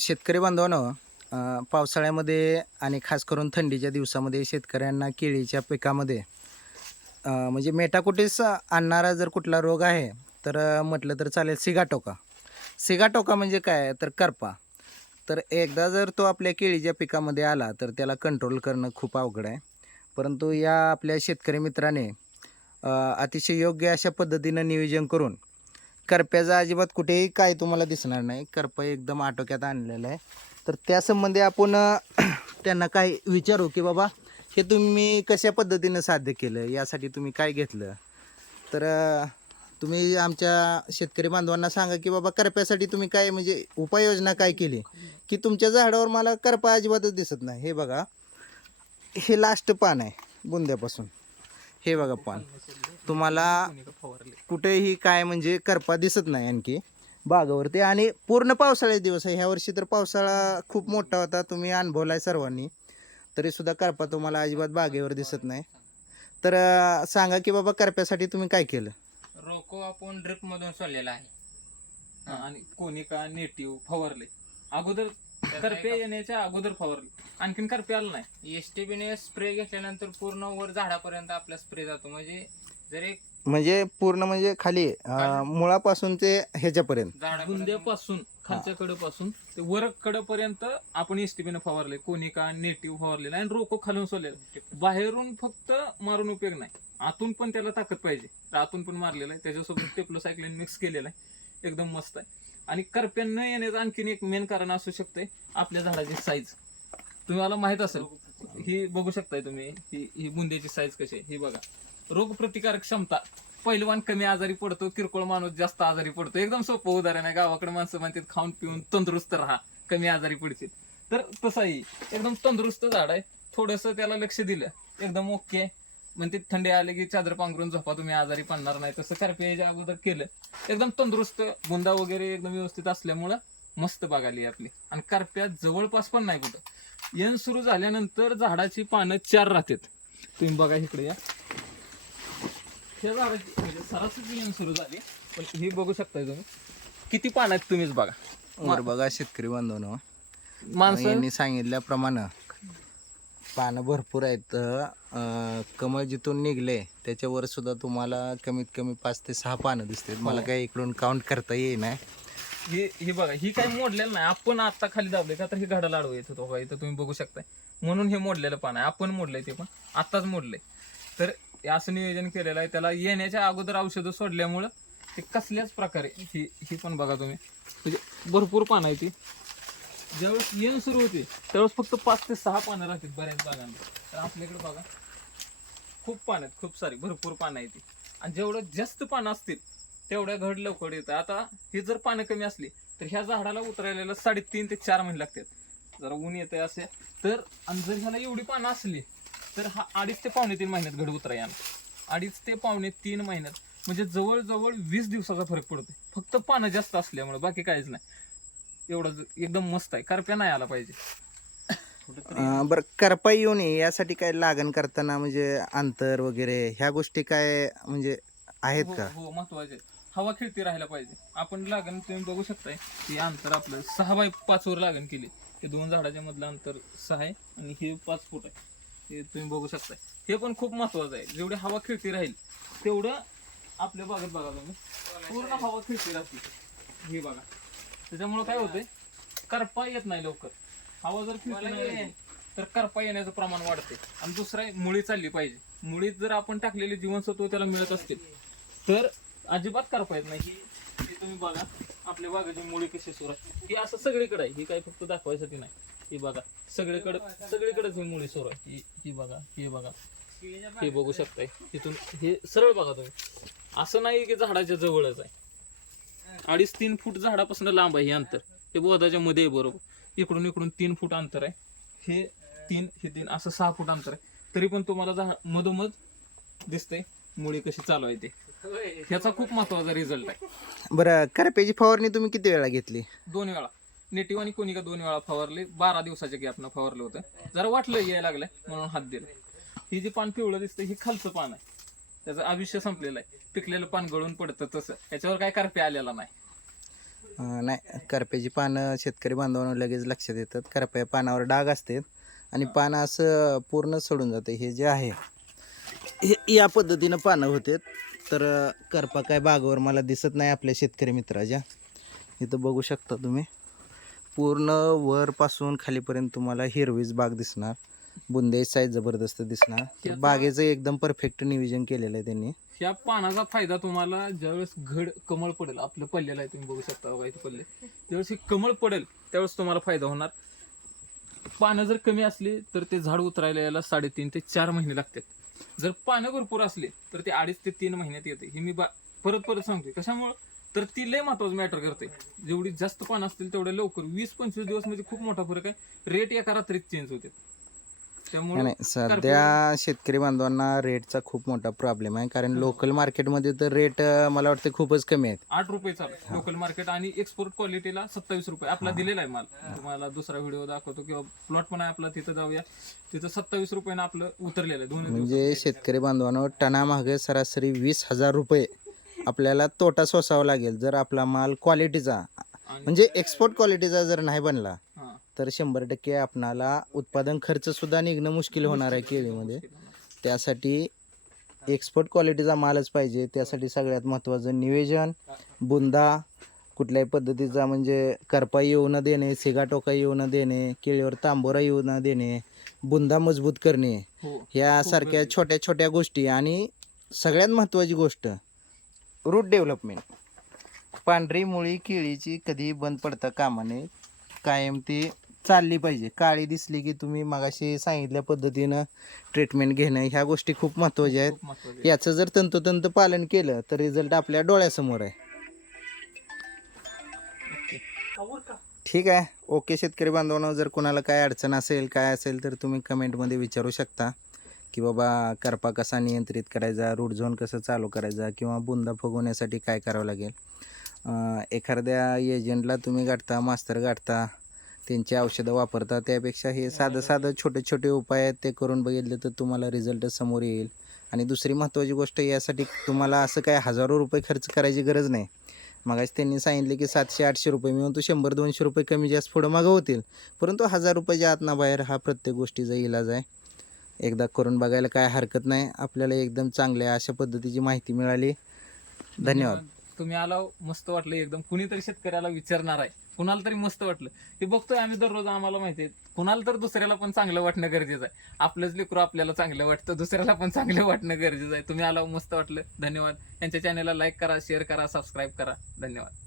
शेतकरी बांधवांनो पावसाळ्यामध्ये आणि खास करून थंडीच्या दिवसामध्ये शेतकऱ्यांना केळीच्या पिकामध्ये म्हणजे मेटाकुटीस आणणारा जर कुठला रोग आहे तर म्हटलं तर चालेल सिगाटोका. सिगाटोका म्हणजे काय? तर करपा. तर एकदा जर तो आपल्या केळीच्या पिकामध्ये आला तर त्याला कंट्रोल करणं खूप अवघड आहे. परंतु या आपल्या शेतकरी मित्राने अतिशय योग्य अशा पद्धतीनं नियोजन करून करप्याचा अजिबात कुठेही काय तुम्हाला दिसणार नाही. करपा एकदम आटोक्यात आणलेलं आहे. तर त्यासंबंधी आपण त्यांना काय विचारू की बाबा हे तुम्ही कशा पद्धतीनं साध्य केलं? यासाठी तुम्ही काय घेतलं? तर तुम्ही आमच्या शेतकरी बांधवांना सांगा की बाबा करप्यासाठी तुम्ही काय म्हणजे उपाययोजना काय केली? की तुमच्या झाडावर मला करपा अजिबातच दिसत नाही. हे बघा हे लास्ट पान आहे बुंद्यापासून. हे बघा पण तुम्हाला कुठेही काय म्हणजे करपा दिसत नाही आणखी. बागावरती आणि पूर्ण पावसाळ्याचे दिवस आहे. ह्या वर्षी तर पावसाळा खूप मोठा होता. तुम्ही अनुभवलाय सर्वांनी. तरी सुद्धा करपा तुम्हाला अजिबात बागेवर दिसत नाही. तर सांगा की बाबा करप्यासाठी तुम्ही काय केलं? रोको आपण ड्रिप मधून सोडलेला आहे. आणि आणि का नेटिव्ह फवारले. अगोदर करपे येण्याच्या अगोदर फवारले. आणखीन करपे आलं नाही. एसटीबीने स्प्रे घेतल्यानंतर पूर्ण वर झाडापर्यंत आपला स्प्रे जातो. म्हणजे जर एक म्हणजे पूर्ण म्हणजे खाली अं, मुळापासून ते ह्याच्यापर्यंत. बुंद्यापासून खालच्या कडेपासून ते वर कडेपर्यंत आपण एसटीपीने फवारले. कोनिका नेटिव्ह फवारलेला. आणि रोको खालून सोडलेला. बाहेरून फक्त मारून उपयोग नाही. आतून पण त्याला ताकद पाहिजे. तर आतून पण मारलेलं आहे. त्याच्यासोबत टेप्लोसायक्लिन मिक्स केलेलं आहे. एकदम मस्त आहे. आणि करप्या न येण्याचं आणखीन एक मेन कारण असू शकते आपल्या झाडाची साईज तुम्हाला माहीत असेल ही बघू शकताय तुम्ही ही ही बुंद्याची साईज कशी आहे ही बघा. रोगप्रतिकारक क्षमता. पहिलवान कमी आजारी पडतो किरकोळ माणूस जास्त आजारी पडतो. एकदम सोपं उदाहरण आहे गावाकडे माणसं म्हणतात खाऊन पिऊन तंदुरुस्त राहा कमी आजारी पडतील तर तसाही एकदम तंदुरुस्त झाड आहे. थोडस त्याला लक्ष दिलं एकदम ओके म्हणते थंडी आले की चादर पांघरून झोपा तुम्ही आजारी पडणार नाही. तसं करप्याच्या अगोदर केलं. एकदम तंदुरुस्त बुंदा वगैरे एकदम व्यवस्थित असल्यामुळं मस्त बागाली आपली. आणि करप्या जवळपास पण नाही कुठं. येण सुरू झाल्यानंतर झाडाची पानं चार राहतात. तुम्ही बघा इकडे या. ह्या झाडाची म्हणजे सरासरी येण सुरू झाली. पण ही बघू शकताय तुम्ही. किती पानं आहेत तुम्हीच बघा. बघा शेतकरी बांधवांनो. माणसं यांनी सांगितल्याप्रमाणे पानं भरपूर आहेत. अं, कमळ जिथून निघले त्याच्यावर सुद्धा तुम्हाला कमीत कमी पाच ते सहा पानं दिसतात मला काही इकडून काउंट करता येईना ही ही बघा ही काही मोडलेलं नाही. आपण आता खाली दाबले का तर हे घडाला आडवं येत होतं बघा इथं तुम्ही बघू शकताय. म्हणून हे मोडलेलं पान आहे. आपण मोडलंय ते पण. आताच मोडलंय. तर हे असं नियोजन केलेलं आहे. त्याला येण्याच्या अगोदर औषधं सोडल्यामुळं ते कसल्याच प्रकारे ही ही पण बघा तुम्ही. म्हणजे भरपूर पानं आहे ती ज्यावेळेस येण सुरू होते त्यावेळेस फक्त पाच ते सहा पानं राहतात बऱ्याच बागांना तर आपल्याकडे बघा खूप पानं आहेत खूप सारी भरपूर पानं आहेत ती. आणि जेवढं जास्त पानं असतील तेवढ्या घड लवकर येतं आता ही जर पानं कमी असली तर ह्या झाडाला उतरायला साडेतीन ते चार महिने लागतात. जरा ऊन येते असे. तर आणि जर ह्याला एवढी पानं असली तर हा अडीच ते पावणे तीन महिन्यात घड उतराय अडीच ते पावणे तीन महिन्यात. म्हणजे जवळजवळ वीस दिवसाचा फरक पडतो फक्त पानं जास्त असल्यामुळे बाकी काहीच नाही. एवढं एकदम मस्त आहे. करप्या नाही आला पाहिजे. अं, बरं करपा येऊ नये यासाठी काय लागण करताना म्हणजे अंतर वगैरे ह्या गोष्टी काय म्हणजे आहेत हो का? हो महत्त्वाचे हवा खेळती राहायला पाहिजे. आपण लागण तुम्ही बघू शकताय हे अंतर आपलं सहा बाय पाच वर लागण केली. हे दोन झाडाच्या मधलं अंतर सहा आहे आणि हे पाच फूट आहे. हे तुम्ही बघू शकताय. हे पण खूप महत्वाचं आहे. जेवढी हवा खेळती राहील तेवढं आपल्या बागेत बघा तुम्ही. पूर्ण हवा खेळती राहते. हे बघा. त्याच्यामुळे काय होतंय करपा येत नाही लवकर. हवा जर नाही तर करपा येण्याचं प्रमाण वाढते. आणि दुसरं आहे मुळी चालली पाहिजे. मुळीत जर आपण टाकलेले जीवनसत्व त्याला मिळत असतील तर अजिबात करपा येत नाही. ही- तुम्ही बघा आपल्या बागाची मुळी कशी सुरू आहे ही असं सगळीकडे आहे. ही काही फक्त दाखवायसाठी नाही. ही बघा सगळीकडे सगळीकडेच ही मुळी सुरू आहे. ही बघा ही बघा. हे बघू शकताय. इथून हे सरळ बघा तुम्ही. असं नाही की झाडाच्या जवळच आहे. अडीच तीन फूट झाडापासून लांब आहे हे अंतर. हे बोधाच्या मध्ये आहे बरोबर. इकडून इकडून तीन फूट अंतर आहे. हे तीन हे तीन असं सहा फूट अंतर आहे. तरी पण तुम्हाला मधोमध दिसतंय. मुळी कशी चालू आहे ते. ह्याचा खूप महत्त्वाचा रिझल्ट आहे. बरं करप्याची फवारणी तुम्ही किती वेळा घेतली? दोन वेळा. नेटिव्ह आणि कोणी का दोन वेळा फवारले. बारा दिवसाच्या गॅपनं फवारलं होतं. जरा वाटलं यायला लागलंय म्हणून हात दिला. ही जी पान पिवळं दिसतं हे खालचं पान आहे. त्याचं आयुष्य संपलेलं आहे. पिकलेलं पान गळून पडतं तसं. याच्यावर काय करपे आलेला नाही. अं, नाही करप्याची पानं शेतकरी बांधवांना लगेच लक्षात येतात. करप्या पानावर डाग असतात आणि पानं असं पूर्ण सोडून जातं. हे जे आहे हे या पद्धतीनं पानं होतात. तर अं, करपा काय बागावर मला दिसत नाही आपल्या शेतकरी मित्राच्या. इथं बघू शकता तुम्ही. पूर्ण वरपासून खालीपर्यंत तुम्हाला हिरवीच बाग दिसणार. बुंदे साईज जबरदस्त दिसणार. तर त्याचा- बागेचं एकदम परफेक्ट नियोजन केलेलं आहे त्यांनी. ह्या पानाचा फायदा तुम्हाला ज्यावेळेस घड कमळ पडेल आपलं पल्लेला आहे तुम्ही बघू शकता बघा इथे पल्ले. ज्यावेळेस हे कमळ पडेल त्यावेळेस तुम्हाला फायदा होणार. पानं जर कमी असली तर ते झाड उतरायला यायला साडेतीन ते चार महिने लागतात. जर पानं भरपूर असले तर ते अडीच ते तीन महिन्यात येते. हे मी बा परत परत सांगतोय. कशामुळं? तर ती लय महत्वाचं मॅटर करते. जेवढी जास्त पानं असतील तेवढ्या लवकर. वीस पंचवीस दिवस म्हणजे खूप मोठा फरक आहे. रेट एका रात्रीत चेंज होते. नाही त्यामुळे नाही सध्या शेतकरी बांधवांना रेटचा खूप मोठा प्रॉब्लेम आहे. कारण लोकल मार्केटमध्ये तर रेट मला वाटतं खूपच कमी आहेत. आठ रुपये चालू लोकल मार्केट आणि एक्सपोर्ट क्वालिटीला सत्तावीस रुपये. आपला दिलेला आहे माल. तुम्हाला दुसरा व्हिडिओ दाखवतो किंवा प्लॉट पण आहे आपला. तिथं जाऊया. तिथं सत्तावीस रुपयानं आपलं उतरलेलं आहे. दोन म्हणजे शेतकरी बांधवांनो टनामागे सरासरी वीस हजार रुपये आपल्याला तोटा सोसावा लागेल जर आपला माल क्वालिटीचा म्हणजे एक्सपोर्ट क्वालिटीचा जर नाही बनला तर शंभर टक्के आपणाला उत्पादन खर्च सुद्धा निघणं मुश्किल होणार आहे केळीमध्ये त्यासाठी एक्सपोर्ट क्वालिटीचा मालच पाहिजे. त्यासाठी सगळ्यात महत्त्वाचं नियोजन बुंदा कुठल्याही पद्धतीचा म्हणजे करपा येऊ न देणे सिगाटोका येऊ न देणे केळीवर तांबोरा येऊ न देणे बुंदा मजबूत करणे हो. ह्यासारख्या छोट्या छोट्या गोष्टी आणि सगळ्यात महत्त्वाची गोष्ट रूट डेव्हलपमेंट पांढरी मुळी केळीची कधी बंद पडता कामा नये. कायम ती चालली पाहिजे. काळी दिसली की तुम्ही मगाशी सांगितल्या पद्धतीनं ट्रीटमेंट घेणं ह्या गोष्टी खूप महत्त्वाच्या आहेत. याचं जर तंतोतंत पालन केलं तर रिझल्ट आपल्या डोळ्यासमोर आहे. ठीक आहे. ओके शेतकरी बांधवांनो जर कोणाला काय अडचण असेल काय असेल तर तुम्ही कमेंटमध्ये विचारू शकता की बाबा करपा कसा नियंत्रित करायचा रूट झोन कसं चालू करायचा किंवा बुंदा फुगवण्यासाठी काय करावं लागेल. एखाद्या एजंटला तुम्ही गाठता मास्तर गाठता त्यांची औषधं वापरता त्यापेक्षा हे साधं साधं छोटे छोटे उपाय आहेत ते करून बघितले तर तुम्हाला रिझल्ट समोर येईल. आणि दुसरी महत्त्वाची गोष्ट यासाठी तुम्हाला असं काय हजारो रुपये खर्च करायची गरज नाही. मगाशी त्यांनी सांगितले की सातशे आठशे रुपये मी म्हणतो शंभर दोनशे रुपये कमी जास्त पुढं मागं होतील. परंतु हजार रुपयाच्या आत ना बाहेर हा प्रत्येक गोष्टीचा इलाज आहे. एकदा करून बघायला काय हरकत नाही. आपल्याला एकदम चांगल्या अशा पद्धतीची माहिती मिळाली. धन्यवाद. तुम्ही आला मस्त वाटलं एकदम. कुणीतरी शेतकऱ्याला विचारणार आहे. कुणाला तरी मस्त वाटलं. ते बघतोय आम्ही दररोज आम्हाला माहिती आहे. कुणाला तर दुसऱ्याला पण चांगलं वाटणं गरजेचं आहे. आपलंच लेकरू आपल्याला चांगलं वाटतं दुसऱ्याला पण चांगलं वाटणं गरजेचं आहे. तुम्ही आला मस्त वाटलं. धन्यवाद. यांच्या चॅनलला लाईक करा शेअर करा सबस्क्राईब करा. धन्यवाद.